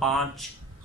5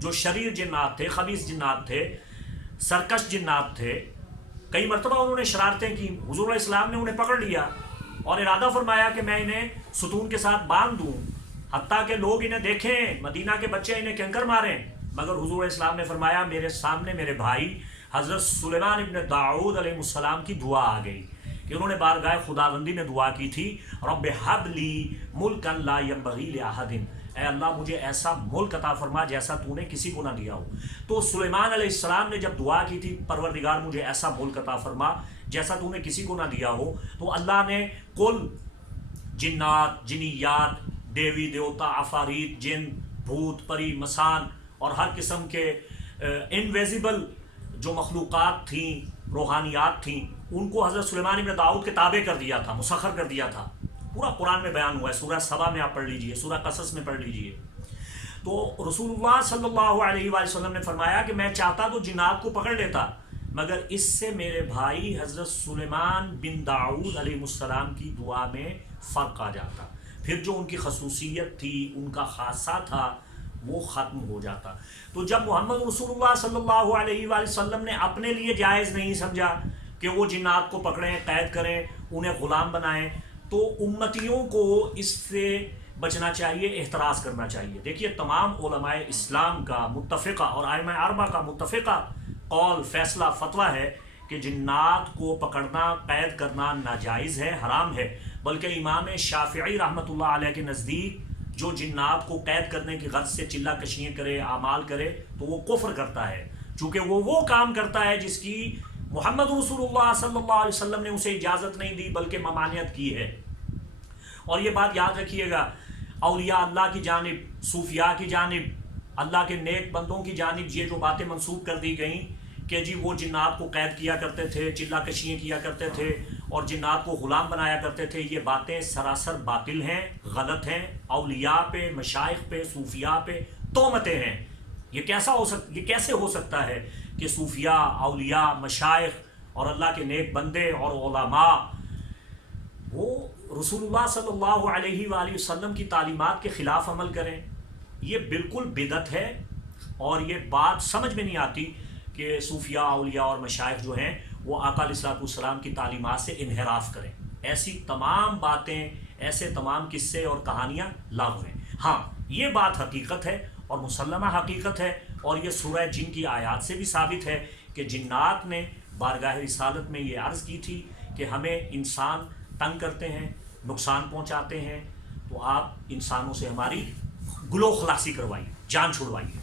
جو شریر جنات تھے، خبیث جنات تھے، سرکش جنات تھے، کئی مرتبہ انہوں نے شرارتیں کی، حضور علیہ السلام نے انہیں پکڑ لیا اور ارادہ فرمایا کہ میں انہیں ستون کے ساتھ باندھ دوں، حتیٰ کہ لوگ انہیں دیکھیں، مدینہ کے بچے انہیں کنکر ماریں، مگر حضور علیہ السلام نے فرمایا میرے سامنے میرے بھائی حضرت سلیمان ابن داؤد علیہ السلام کی دعا آ گئی کہ انہوں نے بارگاہ خداوندی میں دعا کی تھی، رب حب لی ملکا لا ینبغی لأحد، اے اللہ مجھے ایسا ملک عطا فرما جیسا تو نے کسی کو نہ دیا ہو۔ تو سلیمان علیہ السلام نے جب دعا کی تھی پروردگار مجھے ایسا ملک عطا فرما جیسا تو نے کسی کو نہ دیا ہو، تو اللہ نے کل جنات، جنیات، دیوی دیوتا، عفاریت، جن، بھوت، پری، مسان اور ہر قسم کے انویزیبل جو مخلوقات تھیں، روحانیات تھیں، ان کو حضرت سلیمان ابن داؤد کے تابع کر دیا تھا، مسخر کر دیا تھا۔ پورا قرآن میں بیان ہوا ہے، سورہ سبا میں آپ پڑھ لیجئے، سورہ قصص میں پڑھ لیجئے۔ تو رسول اللہ صلی اللہ علیہ وآلہ وسلم نے فرمایا کہ میں چاہتا تو جنات کو پکڑ لیتا، مگر اس سے میرے بھائی حضرت سلیمان بن داؤد علیہ السلام کی دعا میں فرق آ جاتا، پھر جو ان کی خصوصیت تھی، ان کا خاصہ تھا، وہ ختم ہو جاتا۔ تو جب محمد رسول اللہ صلی اللہ علیہ وآلہ وسلم نے اپنے لیے جائز نہیں سمجھا کہ وہ جنات کو پکڑیں، قید کریں، انہیں غلام بنائیں، تو امتیوں کو اس سے بچنا چاہیے، احتراز کرنا چاہیے۔ دیکھیے تمام علماء اسلام کا متفقہ اور ائمہ اربعہ کا متفقہ قول، فیصلہ، فتویٰ ہے کہ جنات کو پکڑنا، قید کرنا ناجائز ہے، حرام ہے، بلکہ امام شافعی رحمۃ اللہ علیہ کے نزدیک جو جنات کو قید کرنے کی غرض سے چلہ کشیاں کرے، اعمال کرے، تو وہ کفر کرتا ہے، چونکہ وہ کام کرتا ہے جس کی محمد رسول اللہ صلی اللہ علیہ وسلم نے اسے اجازت نہیں دی بلکہ ممانعت کی ہے۔ اور یہ بات یاد رکھیے گا، اولیاء اللہ کی جانب، صوفیاء کی جانب، اللہ کے نیک بندوں کی جانب یہ جو باتیں منسوب کر دی گئیں کہ جی وہ جنات کو قید کیا کرتے تھے، چلہ کشیاں کیا کرتے تھے اور جنات کو غلام بنایا کرتے تھے، یہ باتیں سراسر باطل ہیں، غلط ہیں، اولیاء پہ، مشائخ پہ، صوفیاء پہ تہمتیں ہیں۔ یہ کیسے ہو سکتا ہے کہ صوفیاء، اولیاء، مشائخ اور اللہ کے نیک بندے اور علماء وہ رسول اللہ صلی اللہ علیہ وآلہ وسلم کی تعلیمات کے خلاف عمل کریں؟ یہ بالکل بدعت ہے، اور یہ بات سمجھ میں نہیں آتی کہ صوفیاء، اولیاء اور مشائخ جو ہیں وہ آقا علیہ الصلوۃ والسلام کی تعلیمات سے انحراف کریں۔ ایسی تمام باتیں، ایسے تمام قصے اور کہانیاں لاغو ہیں۔ ہاں یہ بات حقیقت ہے اور مسلمہ حقیقت ہے، اور یہ سورہ جن کی آیات سے بھی ثابت ہے کہ جنات نے بارگاہ رسالت میں یہ عرض کی تھی کہ ہمیں انسان تنگ کرتے ہیں، نقصان پہنچاتے ہیں، تو آپ انسانوں سے ہماری گلو خلاصی کروائیے، جان چھڑوائیے۔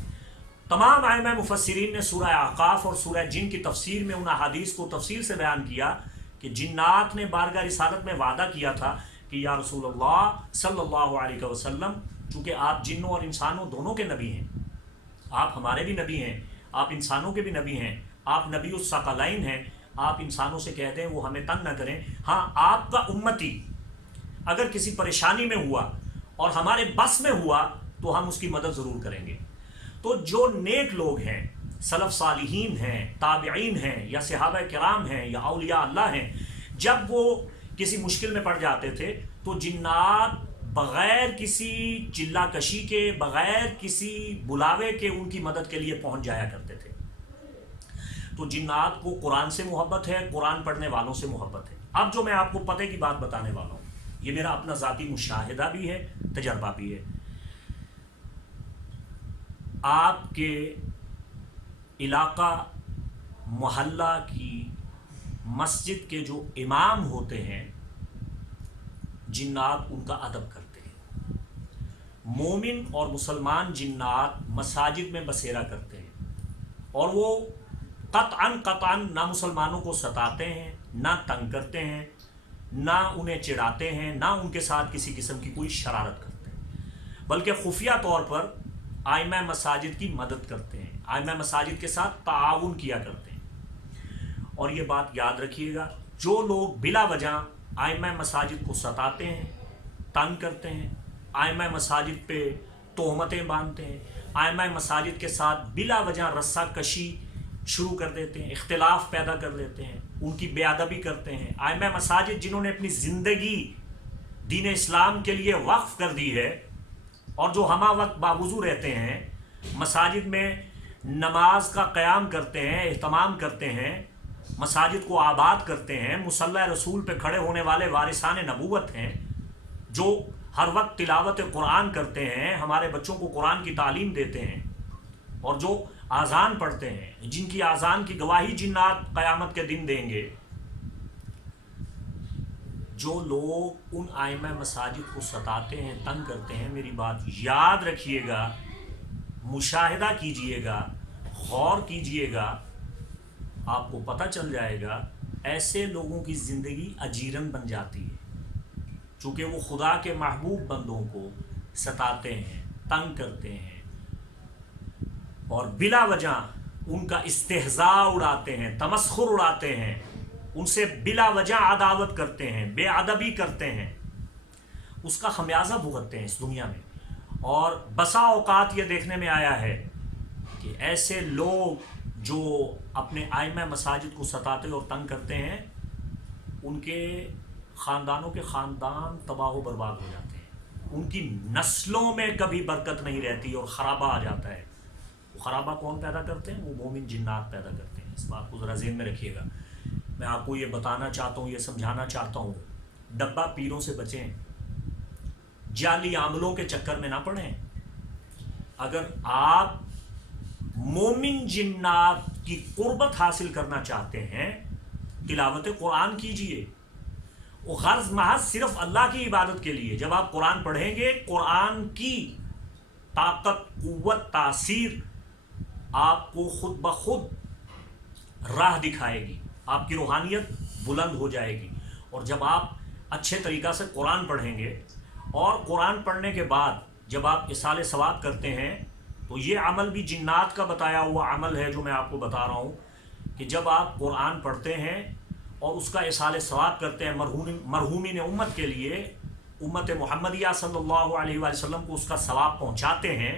تمام ائمہ مفسرین نے سورہ اعقاف اور سورہ جن کی تفسیر میں ان احادیث کو تفصیل سے بیان کیا کہ جنات نے بارگاہ رسالت میں وعدہ کیا تھا کہ یا رسول اللہ صلی اللہ علیہ وسلم، چونکہ آپ جنوں اور انسانوں دونوں کے نبی ہیں، آپ ہمارے بھی نبی ہیں، آپ انسانوں کے بھی نبی ہیں، آپ نبی الثقلین ہیں، آپ انسانوں سے کہہ دیں وہ ہمیں تنگ نہ کریں۔ ہاں آپ کا امتی اگر کسی پریشانی میں ہوا اور ہمارے بس میں ہوا تو ہم اس کی مدد ضرور کریں گے۔ تو جو نیک لوگ ہیں، سلف صالحین ہیں، تابعین ہیں، یا صحابہ کرام ہیں، یا اولیاء اللہ ہیں، جب وہ کسی مشکل میں پڑ جاتے تھے تو جنات بغیر کسی چلہ کشی کے، بغیر کسی بلاوے کے ان کی مدد کے لیے پہنچ جایا کرتے تھے۔ تو جنات کو قرآن سے محبت ہے، قرآن پڑھنے والوں سے محبت ہے۔ اب جو میں آپ کو پتہ کی بات بتانے والا ہوں، یہ میرا اپنا ذاتی مشاہدہ بھی ہے، تجربہ بھی ہے۔ آپ کے علاقہ، محلہ کی مسجد کے جو امام ہوتے ہیں، جنات ان کا ادب کرتے ہیں۔ مومن اور مسلمان جنات مساجد میں بسیرا کرتے ہیں، اور وہ قطعاً نہ مسلمانوں کو ستاتے ہیں، نہ تنگ کرتے ہیں، نہ انہیں چڑھاتے ہیں، نہ ان کے ساتھ کسی قسم کی کوئی شرارت کرتے ہیں، بلکہ خفیہ طور پر ائمہ مساجد کی مدد کرتے ہیں، ائمہ مساجد کے ساتھ تعاون کیا کرتے ہیں۔ اور یہ بات یاد رکھیے گا، جو لوگ بلا وجہ ائمہ مساجد کو ستاتے ہیں، تنگ کرتے ہیں، ائمہ مساجد پہ تہمتیں باندھتے ہیں، ائمہ مساجد کے ساتھ بلا وجہ رسہ کشی شروع کر دیتے ہیں، اختلاف پیدا کر لیتے ہیں، ان کی بے ادبی کرتے ہیں، ائمہ مساجد جنہوں نے اپنی زندگی دین اسلام کے لیے وقف کر دی ہے اور جو ہمہ وقت باوضو رہتے ہیں، مساجد میں نماز کا قیام کرتے ہیں، اہتمام کرتے ہیں، مساجد کو آباد کرتے ہیں، مصلی رسول پہ کھڑے ہونے والے وارثان نبوت ہیں، جو ہر وقت تلاوت قرآن کرتے ہیں، ہمارے بچوں کو قرآن کی تعلیم دیتے ہیں، اور جو اذان پڑھتے ہیں، جن کی اذان کی گواہی جنات قیامت کے دن دیں گے. جو لوگ ان ائمہ مساجد کو ستاتے ہیں، تنگ کرتے ہیں، میری بات یاد رکھیے گا، مشاہدہ کیجئے گا، غور کیجئے گا، آپ کو پتہ چل جائے گا ایسے لوگوں کی زندگی اجیرن بن جاتی ہے، چونکہ وہ خدا کے محبوب بندوں کو ستاتے ہیں، تنگ کرتے ہیں، اور بلا وجہ ان کا استہزاء اڑاتے ہیں، تمسخر اڑاتے ہیں، ان سے بلا وجہ عداوت کرتے ہیں، بے ادبی کرتے ہیں، اس کا خمیازہ بھگتتے ہیں اس دنیا میں. اور بسا اوقات یہ دیکھنے میں آیا ہے کہ ایسے لوگ جو اپنے ائمہ مساجد کو ستاتے اور تنگ کرتے ہیں، ان کے خاندانوں کے خاندان تباہ و برباد ہو جاتے ہیں، ان کی نسلوں میں کبھی برکت نہیں رہتی اور خرابہ آ جاتا ہے. خرابہ کون پیدا کرتے ہیں؟ وہ مومن جنات پیدا کرتے ہیں. اس بات کو ذرا ذہن میں رکھیے گا. میں آپ کو یہ بتانا چاہتا ہوں، یہ سمجھانا چاہتا ہوں، ڈبہ پیروں سے بچیں، جعلی عاملوں کے چکر میں نہ پڑیں. اگر آپ مومن جنات کی قربت حاصل کرنا چاہتے ہیں، تلاوت قرآن کیجئے، وہ غرض محض صرف اللہ کی عبادت کے لیے. جب آپ قرآن پڑھیں گے، قرآن کی طاقت، قوت، تاثیر آپ کو خود بخود راہ دکھائے گی، آپ کی روحانیت بلند ہو جائے گی. اور جب آپ اچھے طریقہ سے قرآن پڑھیں گے، اور قرآن پڑھنے کے بعد جب آپ اصال ثواب کرتے ہیں، تو یہ عمل بھی جنات کا بتایا ہوا عمل ہے جو میں آپ کو بتا رہا ہوں، کہ جب آپ قرآن پڑھتے ہیں اور اس کا اصال ثواب کرتے ہیں مرحومین امت کے لیے، امت محمدیہ صلی اللہ علیہ وآلہ وسلم کو اس کا ثواب پہنچاتے ہیں،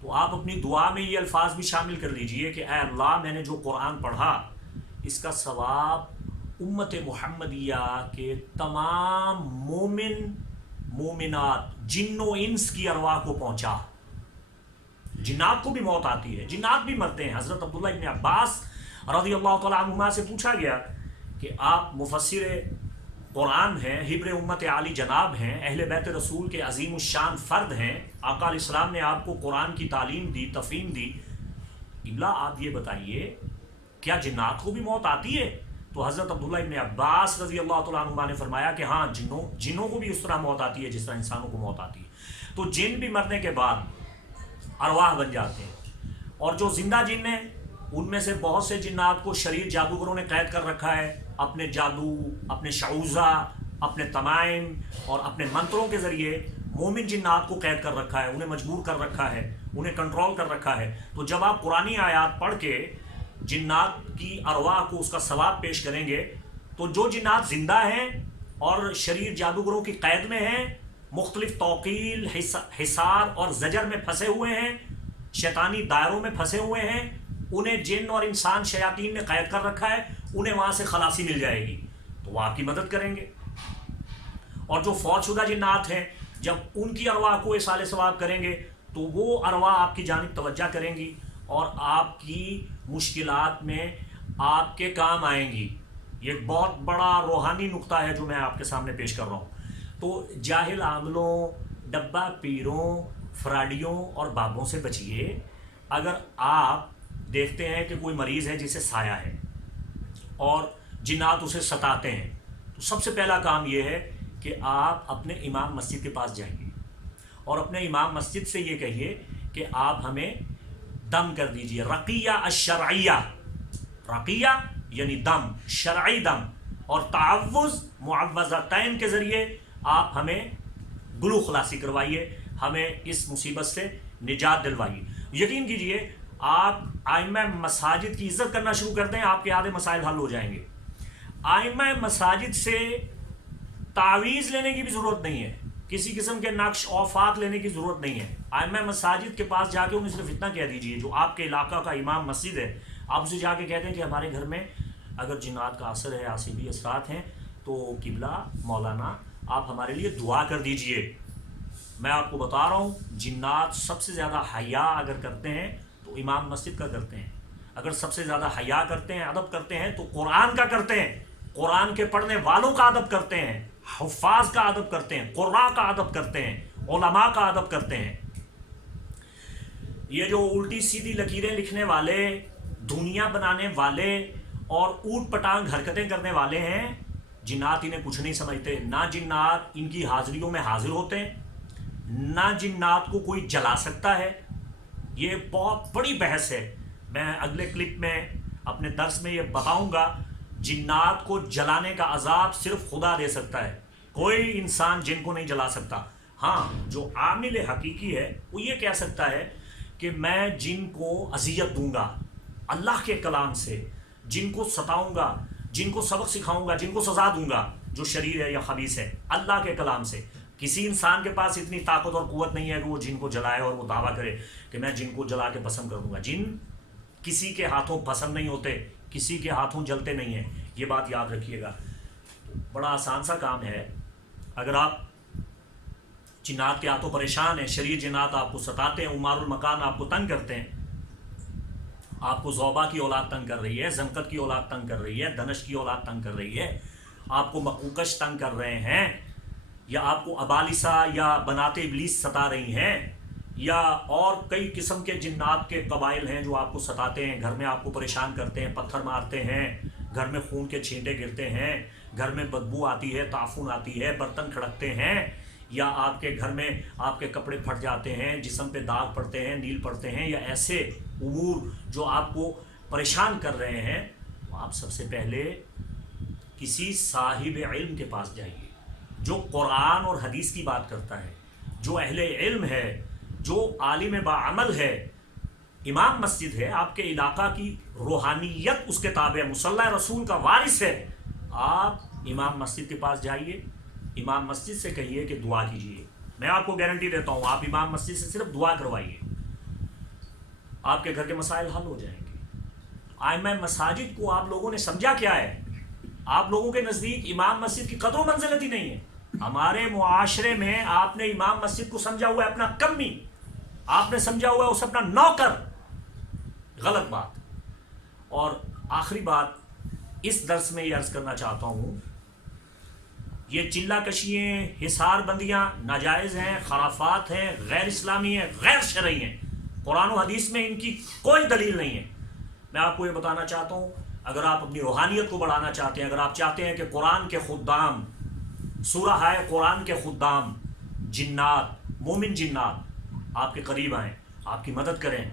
تو آپ اپنی دعا میں یہ الفاظ بھی شامل کر لیجئے کہ اے اللہ، میں نے جو قرآن پڑھا اس کا ثواب امت محمدیہ کے تمام مومن مومنات جن و انس کی ارواح کو پہنچا. جنات کو بھی موت آتی ہے، جنات بھی مرتے ہیں. حضرت عبداللہ ابن عباس رضی اللہ تعالیٰ عنہما سے پوچھا گیا کہ آپ مفسر قرآن ہیں، حبر امت عالی جناب ہیں، اہل بیت رسول کے عظیم الشان فرد ہیں، آقا علیہ السلام نے آپ کو قرآن کی تعلیم دی، تفہیم دی، قبلہ آپ یہ بتائیے کیا جنات کو بھی موت آتی ہے؟ تو حضرت عبداللہ ابن عباس رضی اللہ تعالیٰ عنہما نے فرمایا کہ ہاں، جنوں کو بھی اس طرح موت آتی ہے جس طرح انسانوں کو موت آتی ہے. تو جن بھی مرنے کے بعد ارواح بن جاتے ہیں، اور جو زندہ جن ہیں ان میں سے بہت سے جنات کو شریر جادوگروں نے قید کر رکھا ہے، اپنے جادو، اپنے شعوذہ، اپنے تمائم اور اپنے منتروں کے ذریعے مومن جنات کو قید کر رکھا ہے، انہیں مجبور کر رکھا ہے، انہیں کنٹرول کر رکھا ہے. تو جب آپ قرآنی آیات پڑھ کے جنات کی ارواح کو اس کا ثواب پیش کریں گے، تو جو جنات زندہ ہیں اور شریر جادوگروں کی قید میں ہیں، مختلف توقیل، حصار اور زجر میں پھنسے ہوئے ہیں، شیطانی دائروں میں پھنسے ہوئے ہیں، انہیں جن اور انسان شیاطین نے قید کر رکھا ہے، انہیں وہاں سے خلاصی مل جائے گی، تو وہ آپ کی مدد کریں گے. اور جو فوت شدہ جنات ہیں، جب ان کی ارواح کو اصال ثواب کریں گے تو وہ ارواح آپ کی جانب توجہ کریں گی اور آپ کی مشکلات میں آپ کے کام آئیں گی. یہ ایک بہت بڑا روحانی نقطہ ہے جو میں آپ کے سامنے پیش کر رہا ہوں. تو جاہل عاملوں، ڈبہ پیروں، فراڈیوں اور بابوں سے بچیے. اگر آپ دیکھتے ہیں کہ کوئی مریض ہے جسے سایہ ہے اور جنات اسے ستاتے ہیں، تو سب سے پہلا کام یہ ہے کہ آپ اپنے امام مسجد کے پاس جائیے اور اپنے امام مسجد سے یہ کہیے کہ آپ ہمیں دم کر دیجئے، رقیہ الشرعیہ، رقیہ یعنی دم، شرعی دم، اور تعوذ معوذتین کے ذریعے آپ ہمیں گلو خلاصی کروائیے، ہمیں اس مصیبت سے نجات دلوائیے. یقین کیجئے آپ ائمہ مساجد کی عزت کرنا شروع کر دیں، آپ کے آدھے مسائل حل ہو جائیں گے. ائمہ مساجد سے تعویذ لینے کی بھی ضرورت نہیں ہے، کسی قسم کے نقش اوفات لینے کی ضرورت نہیں ہے. ائمہ مساجد کے پاس جا کے انہیں صرف اتنا کہہ دیجئے، جو آپ کے علاقہ کا امام مسجد ہے، آپ اسے جا کے کہتے ہیں کہ ہمارے گھر میں اگر جنات کا اثر ہے، عصبی اثرات ہیں، تو قبلہ مولانا آپ ہمارے لیے دعا کر دیجئے. میں آپ کو بتا رہا ہوں، جنات سب سے زیادہ حیا اگر کرتے ہیں تو امام مسجد کا کرتے ہیں، اگر سب سے زیادہ حیا کرتے ہیں، ادب کرتے ہیں تو قرآن کا کرتے ہیں، قرآن کے پڑھنے والوں کا ادب کرتے ہیں، حفاظ کا ادب کرتے ہیں، قراء کا ادب کرتے ہیں، علماء کا ادب کرتے ہیں۔ یہ جو الٹی سیدھی لکیریں لکھنے والے، دنیا بنانے والے اور اوٹ پٹانگ حرکتیں کرنے والے ہیں، جنات انہیں کچھ نہیں سمجھتے، نہ جنات ان کی حاضریوں میں حاضر ہوتے ہیں، نہ جنات کو کوئی جلا سکتا ہے۔ یہ بہت بڑی بحث ہے، میں اگلے کلپ میں اپنے درس میں یہ بتاؤں گا۔ جنات کو جلانے کا عذاب صرف خدا دے سکتا ہے، کوئی انسان جن کو نہیں جلا سکتا۔ ہاں، جو عامل حقیقی ہے وہ یہ کہہ سکتا ہے کہ میں جن کو اذیت دوں گا اللہ کے کلام سے، جن کو ستاؤں گا، جن کو سبق سکھاؤں گا، جن کو سزا دوں گا جو شریر ہے یا خبیث ہے، اللہ کے کلام سے۔ کسی انسان کے پاس اتنی طاقت اور قوت نہیں ہے کہ وہ جن کو جلائے اور وہ دعویٰ کرے کہ میں جن کو جلا کے پسند کر دوں گا۔ جن کسی کے ہاتھوں پسند نہیں ہوتے، کسی کے ہاتھوں جلتے نہیں ہیں، یہ بات یاد رکھیے گا۔ بڑا آسان سا کام ہے، اگر آپ جنات کے ہاتھوں پریشان ہیں، شریر جنات آپ کو ستاتے ہیں، عمار المکان آپ کو تنگ کرتے ہیں، آپ کو زوبا کی اولاد تنگ کر رہی ہے، زنقت کی اولاد تنگ کر رہی ہے، دنش کی اولاد تنگ کر رہی ہے، آپ کو مقوقش تنگ کر رہے ہیں، یا آپ کو ابالسہ یا بنات ابلیس ستا رہی ہیں، یا اور کئی قسم کے جنات کے قبائل ہیں جو آپ کو ستاتے ہیں، گھر میں آپ کو پریشان کرتے ہیں، پتھر مارتے ہیں، گھر میں خون کے چھینٹے گرتے ہیں، گھر میں بدبو آتی ہے، تعفن آتی ہے، برتن کھڑکتے ہیں، یا آپ کے گھر میں آپ کے کپڑے پھٹ جاتے ہیں، جسم پہ داغ پڑتے ہیں، نیل پڑتے ہیں، یا ایسے امور جو آپ کو پریشان کر رہے ہیں، تو آپ سب سے پہلے کسی صاحب علم کے پاس جائیے، جو قرآن اور حدیث کی بات کرتا ہے، جو اہل علم ہے، جو عالم باعمل ہے۔ امام مسجد ہے، آپ کے علاقہ کی روحانیت اس کے تابع، مصلی رسول کا وارث ہے۔ آپ امام مسجد کے پاس جائیے، امام مسجد سے کہیے کہ دعا کیجیے، میں آپ کو گارنٹی دیتا ہوں، آپ امام مسجد سے صرف دعا کروائیے، آپ کے گھر کے مسائل حل ہو جائیں گے۔ ائمہ مساجد کو آپ لوگوں نے سمجھا کیا ہے؟ آپ لوگوں کے نزدیک امام مسجد کی قدر و منزلت ہی نہیں ہے۔ ہمارے معاشرے میں آپ نے امام مسجد کو سمجھا ہوا ہے اپنا کمی، آپ نے سمجھا ہوا ہے اسے اپنا نوکر، غلط بات۔ اور آخری بات اس درس میں یہ عرض کرنا چاہتا ہوں، یہ چلہ کشیاں، حصار بندیاں ناجائز ہیں، خرافات ہیں، غیر اسلامی ہیں، غیر شرعی ہیں، قرآن و حدیث میں ان کی کوئی دلیل نہیں ہے۔ میں آپ کو یہ بتانا چاہتا ہوں، اگر آپ اپنی روحانیت کو بڑھانا چاہتے ہیں، اگر آپ چاہتے ہیں کہ قرآن کے خدام، سورہ ہے قرآن کے خدام، جنات، مومن جنات آپ کے قریب آئیں، آپ کی مدد کریں،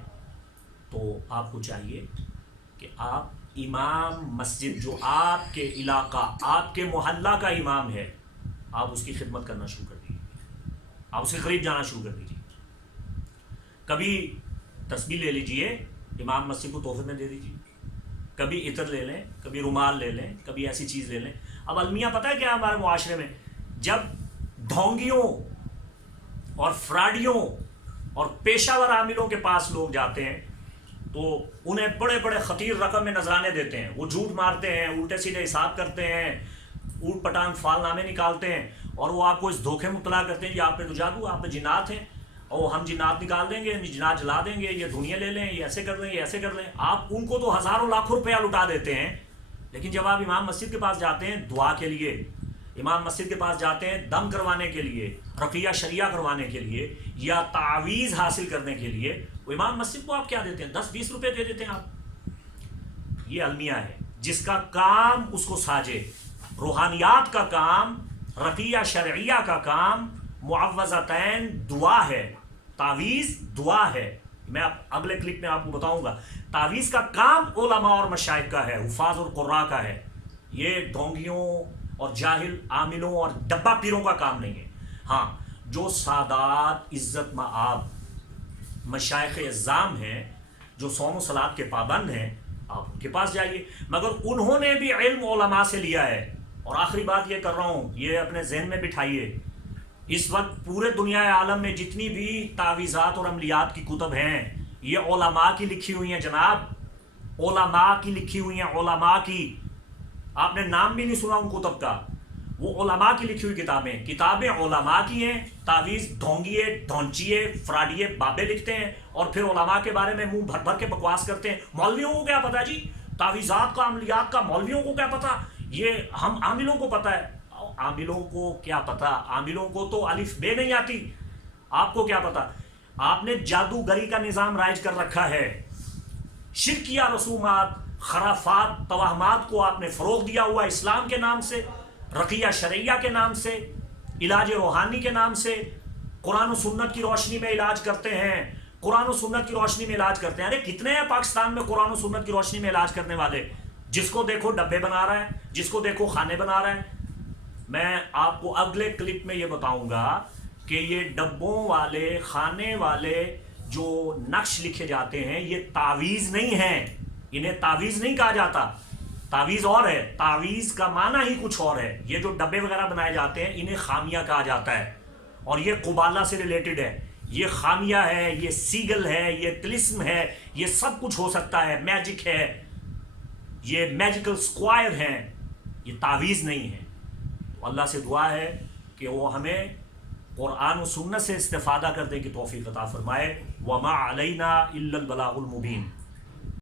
تو آپ کو چاہیے کہ آپ امام مسجد جو آپ کے علاقہ، آپ کے محلہ کا امام ہے، آپ اس کی خدمت کرنا شروع کر دیجیے، آپ اس کے قریب جانا شروع کر دیجیے۔ کبھی تسبیح لے لیجئے، امام مسجد کو تحفے میں دے دیجیے، کبھی عطر لے لیں، کبھی رومال لے لیں، کبھی ایسی چیز لے لیں۔ اب المیہ پتہ ہے کیا ہمارے معاشرے میں، جب ڈھونگیوں اور فراڈیوں اور پیشہ ور عاملوں کے پاس لوگ جاتے ہیں تو انہیں بڑے بڑے خطیر رقم میں نذرانے دیتے ہیں، وہ جھوٹ مارتے ہیں، الٹے سیدھے حساب کرتے ہیں، اوٹ پٹانگ فال نامے نکالتے ہیں، اور وہ آپ کو اس دھوکے میں مبتلا کرتے ہیں کہ آپ پہ تو جادو، آپ پہ جنات ہیں، اور ہم جنات نکال دیں گے، جنات جلا دیں گے، یہ دنیا لے لیں، یہ ایسے کر لیں، یہ ایسے کر لیں۔ آپ ان کو تو ہزاروں لاکھوں روپیہ لٹا دیتے ہیں، لیکن جب آپ امام مسجد کے پاس جاتے ہیں دعا کے لیے، امام مسجد کے پاس جاتے ہیں دم کروانے کے لیے، رقیہ شریعہ کروانے کے لیے، یا تعویذ حاصل کرنے کے لیے، وہ امام مسجد کو آپ کیا دیتے ہیں؟ 10-20 روپے دے دیتے ہیں آپ۔ یہ المیہ ہے جس کا کام اس کو ساجے، روحانیات کا کام، رقیہ شرعیہ کا کام، معوذتین دعا ہے، تعویذ دعا ہے۔ میں اگلے کلپ میں آپ کو بتاؤں گا، تعویذ کا کام علماء اور مشائخ کا ہے، حفاظ اور قراء کا ہے، یہ ڈھونگیوں اور جاہل عاملوں اور ڈبہ پیروں کا کام نہیں ہے۔ ہاں، جو سادات عزت مآب مشائخ اعظام ہیں، جو صوم و صلاۃ کے پابند ہیں، آپ ان کے پاس جائیے، مگر انہوں نے بھی علم علماء سے لیا ہے۔ اور آخری بات یہ کر رہا ہوں، یہ اپنے ذہن میں بٹھائیے، اس وقت پورے دنیا عالم میں جتنی بھی تعویذات اور عملیات کی کتب ہیں، یہ علماء کی لکھی ہوئی ہیں جناب، علماء کی لکھی ہوئی ہیں، علماء کی۔ آپ نے نام بھی نہیں سنا ان کتب کا، وہ علماء کی لکھی ہوئی کتابیں علماء کی ہیں، تعویذ ڈھونگیے ڈھونچیے فراڈیے بابے لکھتے ہیں اور پھر علماء کے بارے میں منہ بھر بھر کے بکواس کرتے ہیں. مولویوں کو کیا پتا جی تعویذات کا عملیات کا؟ مولویوں کو کیا پتا؟ یہ ہم عاملوں کو پتا ہے. عاملوں کو کیا پتا؟ عاملوں کو تو الف بے نہیں آتی. آپ کو کیا پتا؟ آپ نے جادوگری کا نظام رائج کر رکھا ہے. شرکیہ رسومات، خرافات، توہمات کو آپ نے فروغ دیا ہوا اسلام کے نام سے، رقیہ شرعیہ کے نام سے، علاج روحانی کے نام سے. قرآن و سنت کی روشنی میں علاج کرتے ہیں، قرآن و سنت کی روشنی میں علاج کرتے ہیں. ارے کتنے ہیں پاکستان میں قرآن و سنت کی روشنی میں علاج کرنے والے؟ جس کو دیکھو ڈبے بنا رہا ہے، جس کو دیکھو کھانے بنا رہا ہے. میں آپ کو اگلے کلپ میں یہ بتاؤں گا کہ یہ ڈبوں والے کھانے والے جو نقش لکھے جاتے ہیں یہ تعویذ نہیں ہیں. انہیں تعویذ نہیں کہا جاتا. تعویذ اور ہے، تعویذ کا معنی ہی کچھ اور ہے. یہ جو ڈبے وغیرہ بنائے جاتے ہیں انہیں خامیہ کہا جاتا ہے اور یہ قبالہ سے ریلیٹڈ ہے. یہ خامیہ ہے، یہ سیگل ہے، یہ طلسم ہے، یہ سب کچھ ہو سکتا ہے. میجک ہے، یہ میجیکل سکوائر ہیں، یہ تعویذ نہیں ہے. اللہ سے دعا ہے کہ وہ ہمیں قرآن و سنت سے استفادہ کرنے کی توفیق عطا فرمائے. وما علینا الا البلاغ المبین.